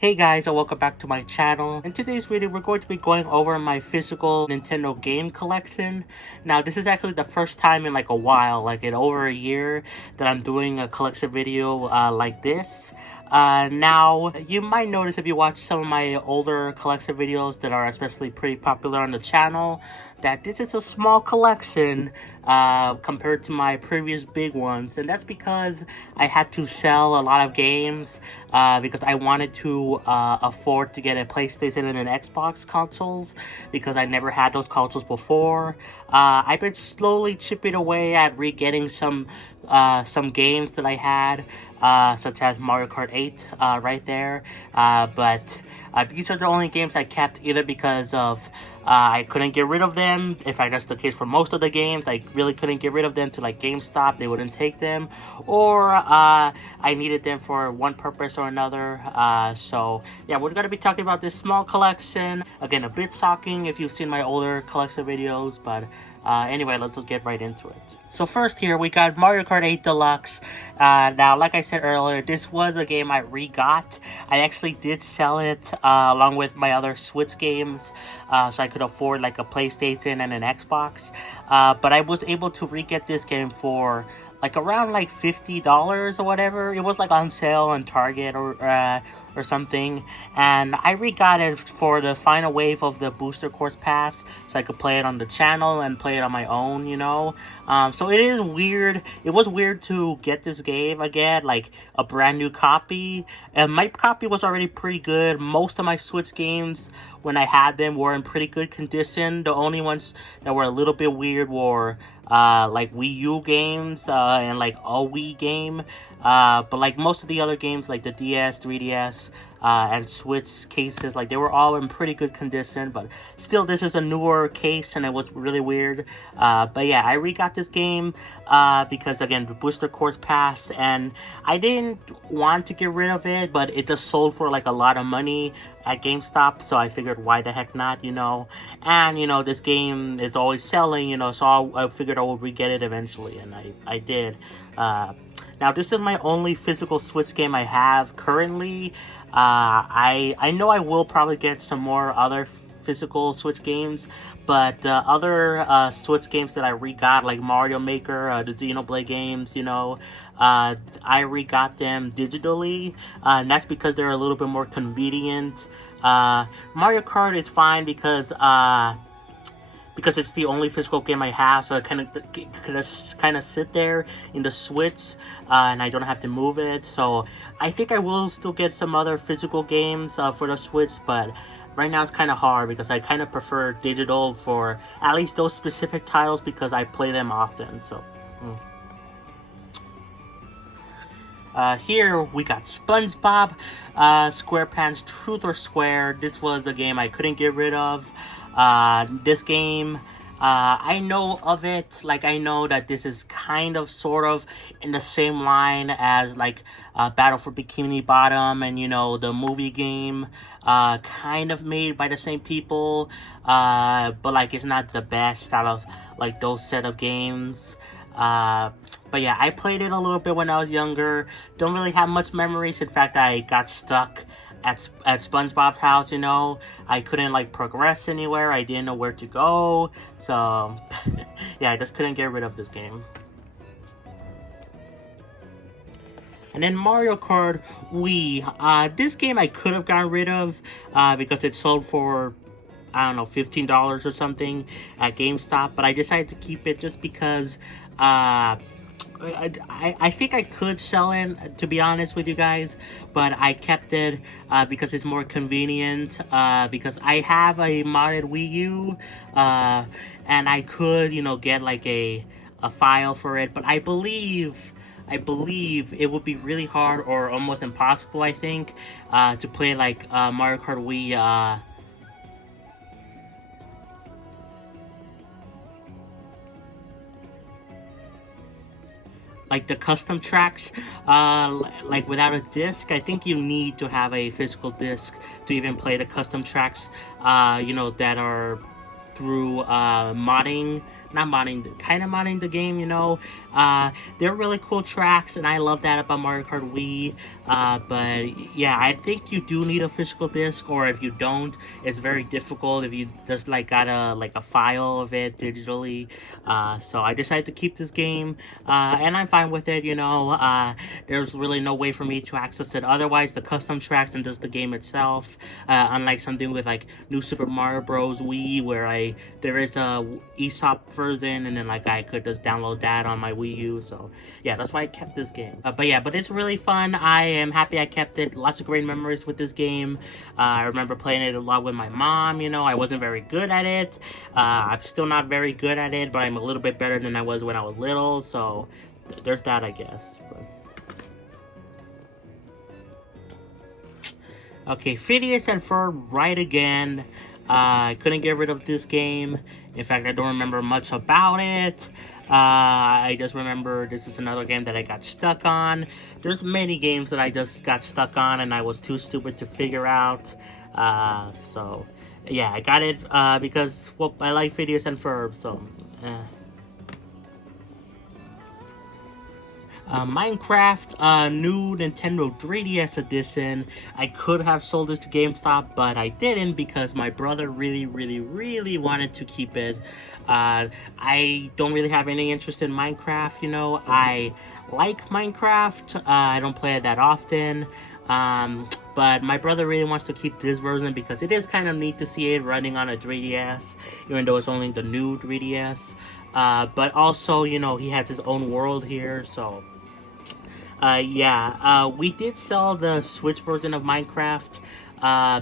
Hey guys, and welcome back to my channel. In today's video, we're going to be going over my physical Nintendo game collection. Now, this is actually the first time in like a while, like in over a year, that I'm doing a collection video like this. Now, you might notice if you watch some of my older collection videos that are especially pretty popular on the channel, that this is a small collection compared to my previous big ones. And that's because I had to sell a lot of games because I wanted to afford to get a PlayStation and an Xbox consoles because I never had those consoles before. I've been slowly chipping away at re-getting some games that I had, such as Mario Kart 8 right there. But these are the only games I kept either because of I couldn't get rid of them. In fact, that's the case for most of the games. I really couldn't get rid of them to like GameStop. They wouldn't take them. Or I needed them for one purpose or another. So yeah, we're going to be talking about this small collection. Again, a bit shocking if you've seen my older collection videos. But anyway, let's just get right into it. So first here, we got Mario Kart 8 Deluxe. Now, like I said earlier, this was a game I re-got. I actually did sell it along with my other Switch games, so I could afford like a PlayStation and an Xbox. But I was able to re-get this game for like around like $50 or whatever. It was like on sale on Target or something, and I re-got it for the final wave of the Booster Course Pass, so I could play it on the channel and play it on my own, you know. So it is weird. It was weird to get this game again, like a brand new copy. And my copy was already pretty good. Most of my Switch games, when I had them, were in pretty good condition. The only ones that were a little bit weird were like Wii U games and like a Wii game. But like most of the other games, like the DS, 3DS, and Switch cases, like they were all in pretty good condition. But still, this is a newer case, and it was really weird. But yeah, I re-got this game because again, the Booster Course Pass, and I didn't want to get rid of it, but it just sold for like a lot of money at GameStop, so I figured why the heck not, you know. And you know, this game is always selling, you know, so I figured I would re-get it eventually, and I did. Now, this is my only physical Switch game I have currently. I know I will probably get some more other physical Switch games, but other Switch games that I re-got, like Mario Maker, the Xenoblade games, you know, I re-got them digitally, and that's because they're a little bit more convenient. Mario Kart is fine because it's the only physical game I have, so I kind of sit there in the Switch, and I don't have to move it. So I think I will still get some other physical games for the Switch, but right now it's kind of hard because I kind of prefer digital for at least those specific titles because I play them often. So. Here we got SpongeBob SquarePants Truth or Square. This was a game I couldn't get rid of. This game, I know of it. Like, I know that this is kind of sort of in the same line as like Battle for Bikini Bottom and, you know, the movie game, kind of made by the same people, but like it's not the best out of like those set of games. But yeah, I played it a little bit when I was younger. Don't really have much memories. In fact, I got stuck at SpongeBob's house, you know. I couldn't like progress anywhere. I didn't know where to go. So yeah, I just couldn't get rid of this game. And then Mario Kart Wii. This game I could have gotten rid of because it sold for, I don't know, $15 or something at GameStop, but I decided to keep it just because I think I could sell it, to be honest with you guys, but I kept it because it's more convenient, because I have a modded Wii U, and I could, you know, get like a file for it, but I believe it would be really hard or almost impossible, I think, to play like Mario Kart Wii, like the custom tracks, like without a disc. I think you need to have a physical disc to even play the custom tracks, you know, that are through modding not modding, kind of modding the game, you know. They're really cool tracks, and I love that about Mario Kart Wii. But yeah, I think you do need a physical disc, or if you don't, it's very difficult if you just like got a file of it digitally. So I decided to keep this game, and I'm fine with it. You know, there's really no way for me to access it otherwise. The custom tracks and just the game itself, unlike something with like New Super Mario Bros. Wii, where there is a ESOP version, and then like I could just download that on my Wii U. So yeah, that's why I kept this game. But it's really fun. I am happy I kept it. Lots of great memories with this game. I remember playing it a lot with my mom. You know, I wasn't very good at it. I'm still not very good at it, but I'm a little bit better than I was when I was little. So there's that, I guess. Okay, Phineas and Ferb right again. I couldn't get rid of this game. In fact, I don't remember much about it. I just remember this is another game that I got stuck on. There's many games that I just got stuck on and I was too stupid to figure out. So, yeah, I got it because, well, I like Phineas and Ferb, so... Minecraft, new Nintendo 3DS edition. I could have sold this to GameStop, but I didn't because my brother really wanted to keep it. I don't really have any interest in Minecraft, you know. I like Minecraft. I don't play it that often. But my brother really wants to keep this version because it is kind of neat to see it running on a 3DS, even though it's only the new 3DS. But also, you know, he has his own world here, so... we did sell the Switch version of Minecraft,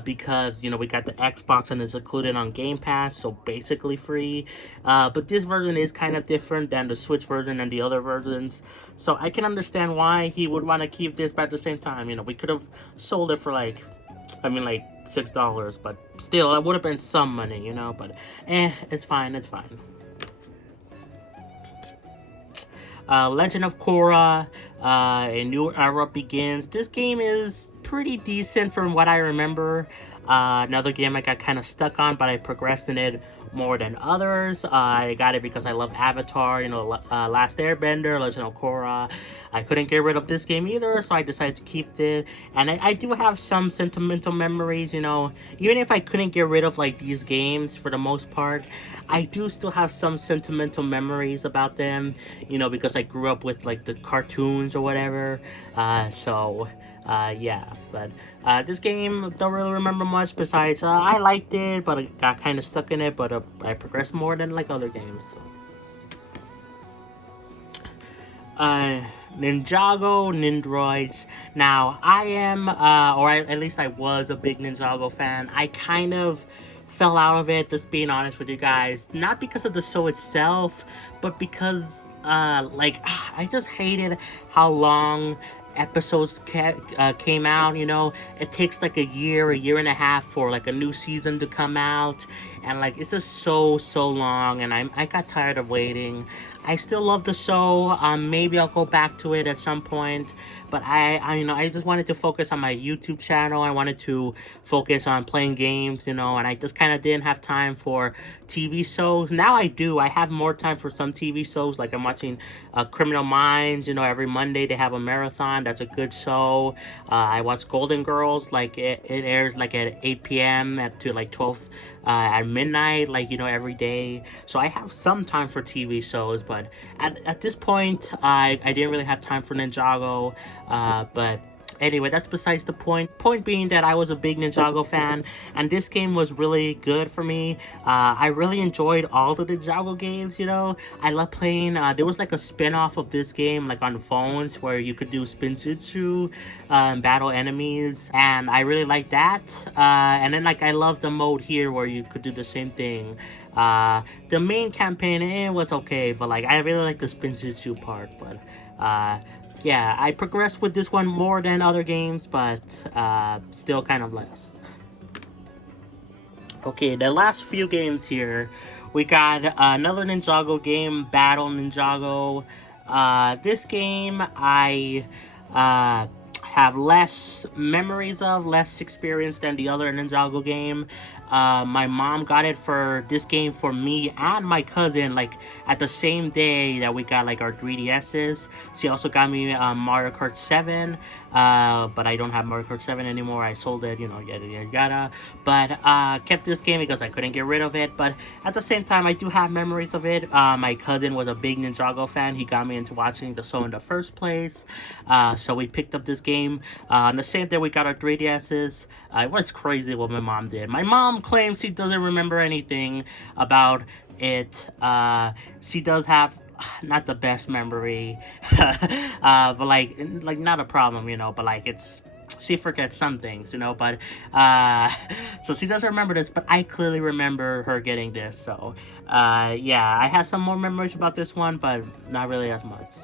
because, you know, we got the Xbox and it's included on Game Pass, so basically free. But this version is kind of different than the Switch version and the other versions, so I can understand why he would want to keep this, but at the same time, you know, we could have sold it for like $6, but still, it would have been some money, you know, but it's fine, it's fine. Legend of Kora, a new era begins. This game is pretty decent from what I remember. Another game I got kind of stuck on, but I progressed in it more than others. I got it because I love Avatar, you know, Last Airbender, Legend of Korra. I couldn't get rid of this game either, so I decided to keep it. And I do have some sentimental memories, you know. Even if I couldn't get rid of, like, these games for the most part, I do still have some sentimental memories about them, you know, because I grew up with, like, the cartoons or whatever. Yeah, but this game, don't really remember much besides I liked it, but I got kind of stuck in it, but I progressed more than like other games. So. Ninjago, Nindroids. Now, I am, at least I was a big Ninjago fan. I kind of fell out of it, just being honest with you guys. Not because of the show itself, but because, I just hated how long episodes came out, you know. It takes like a year and a half for like a new season to come out, and like it's just so long, and I got tired of waiting. I still love the show. Maybe I'll go back to it at some point, but I just wanted to focus on my YouTube channel. I wanted to focus on playing games, you know, and I just kind of didn't have time for TV shows. Now I do. I have more time for some TV shows, like I'm watching Criminal Minds, you know, every Monday they have a marathon. That's a good show. I watch Golden Girls, like it airs like at 8 p.m. to like 12 at midnight, like, you know, every day. So I have some time for TV shows, but at this point, I didn't really have time for Ninjago, but anyway, that's besides the point. Point being that I was a big Ninjago fan, and this game was really good for me. I really enjoyed all the Ninjago games, you know. I love playing, there was like a spin-off of this game, like on phones, where you could do Spinjitzu, and battle enemies, and I really liked that. And then, like, I love the mode here where you could do the same thing. The main campaign, was okay, but like, I really like the Spinjitzu part, but, yeah, I progressed with this one more than other games, but still kind of less. Okay, the last few games here, we got another Ninjago game, Battle Ninjago. This game, I have less memories of, less experience than the other Ninjago game. My mom got it for this game for me and my cousin, like at the same day that we got like our 3DSs. She also got me Mario Kart 7, but I don't have Mario Kart 7 anymore. I sold it, you know, yada yada yada. But kept this game because I couldn't get rid of it. But at the same time, I do have memories of it. My cousin was a big Ninjago fan. He got me into watching the show in the first place. So we picked up this game on the same day we got our 3DSs. It was crazy what my mom did. My mom claims she doesn't remember anything about it. She does have not the best memory, but like not a problem, you know. But like she forgets some things, you know. But so she doesn't remember this, but I clearly remember her getting this. So yeah, I have some more memories about this one, but not really as much.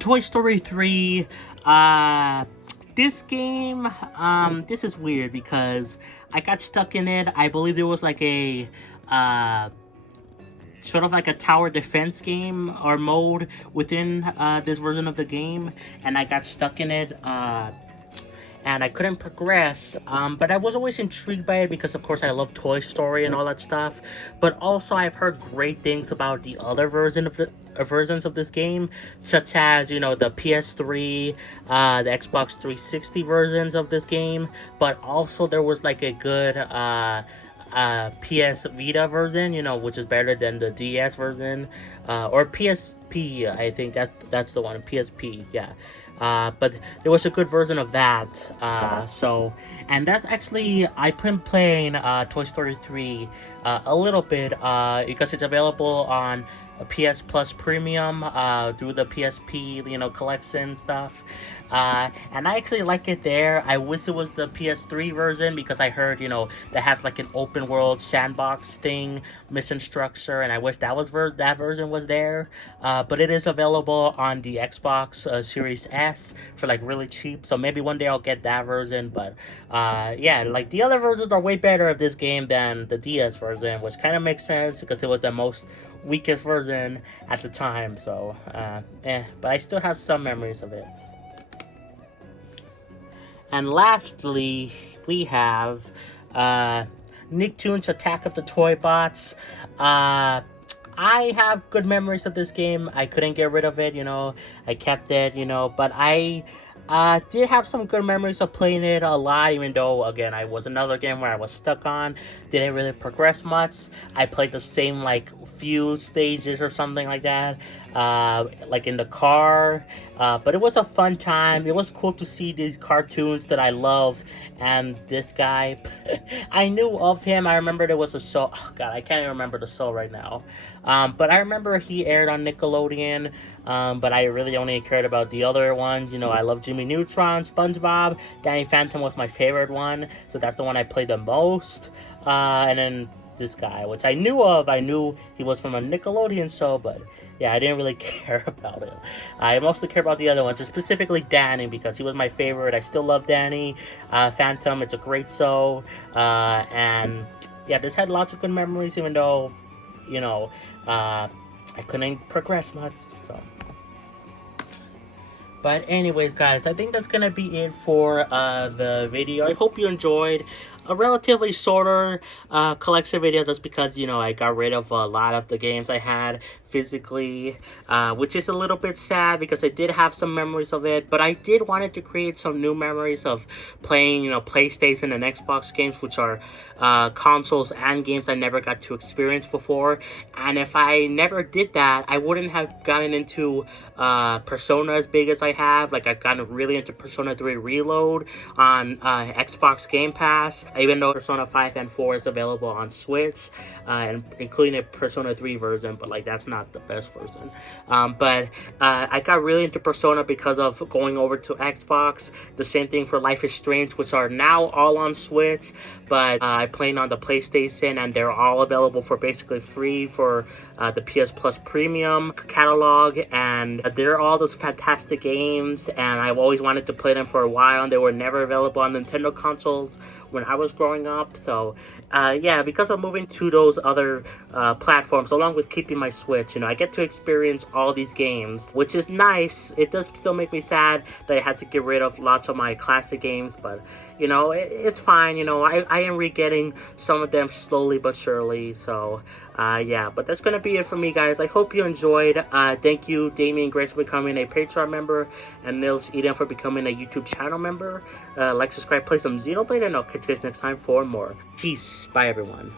Toy Story 3. This game, this is weird because I got stuck in it. I believe there was like a sort of like a tower defense game or mode within this version of the game, and I got stuck in it. And I couldn't progress, but I was always intrigued by it because, of course, I love Toy Story and all that stuff. But also, I've heard great things about the other versions of this game, such as, you know, the PS3, the Xbox 360 versions of this game. But also, there was like a good PS Vita version, you know, which is better than the DS version, or PSP. I think that's the one, PSP. Yeah. But there was a good version of that. So, and that's actually, I've been playing Toy Story 3 a little bit because it's available on PS Plus Premium through the PSP, you know, collection stuff. And I actually like it there. I wish it was the PS3 version because I heard, you know, that has like an open world sandbox thing, mission structure, and I wish that version was there. But it is available on the Xbox Series S for like really cheap. So maybe one day I'll get that version. But yeah, like the other versions are way better of this game than the DS version, which kind of makes sense because it was the most weakest version at the time. So but I still have some memories of it. And lastly, we have Nicktoons Attack of the Toy Bots. I have good memories of this game. I couldn't get rid of it, you know. I kept it, you know. But I did have some good memories of playing it a lot, even though, again, I was another game where I was stuck on. Didn't really progress much. I played the same, like, few stages or something like that, like in the car. But it was a fun time. It was cool to see these cartoons that I love. And this guy, I knew of him. I remember there was a show. Oh, God, I can't even remember the show right now. But I remember he aired on Nickelodeon. But I really only cared about the other ones. You know, I love Jimmy Neutron, SpongeBob. Danny Phantom was my favorite one. So that's the one I played the most. And then this guy, which I knew of. I knew he was from a Nickelodeon show, but yeah, I didn't really care about him. I mostly care about the other ones, specifically Danny, because he was my favorite. I still love Danny Phantom. It's a great show. And yeah, this had lots of good memories, even though, you know, I couldn't progress much, so. But anyways, guys, I think that's gonna be it for the video. I hope you enjoyed a relatively shorter collection video, just because, you know, I got rid of a lot of the games I had physically, which is a little bit sad because I did have some memories of it, but I did wanted to create some new memories of playing, you know, PlayStation and Xbox games, which are consoles and games I never got to experience before. And if I never did that, I wouldn't have gotten into Persona as big as I have. Like, I've gotten really into Persona 3 Reload on Xbox Game Pass, even though Persona 5 and 4 is available on Switch, and including a Persona 3 version, but like that's not the best version. But I got really into Persona because of going over to Xbox. The same thing for Life is Strange, which are now all on Switch, but I played on the PlayStation, and they're all available for basically free for the PS Plus Premium catalog, and they're all those fantastic games games, and I've always wanted to play them for a while, and they were never available on Nintendo consoles when I was growing up. So yeah, because I'm moving to those other platforms along with keeping my Switch, I get to experience all these games, which is nice. It does still make me sad that I had to get rid of lots of my classic games, but it's fine. I am re-getting some of them slowly but surely. So yeah, but that's gonna be it for me, guys. I hope you enjoyed. Thank you, Damien Grace, for becoming a Patreon member, and Nils Eden for becoming a YouTube channel member. Like, subscribe, play some Xenoblade, and I'll catch you guys next time for more. Peace. Bye, everyone.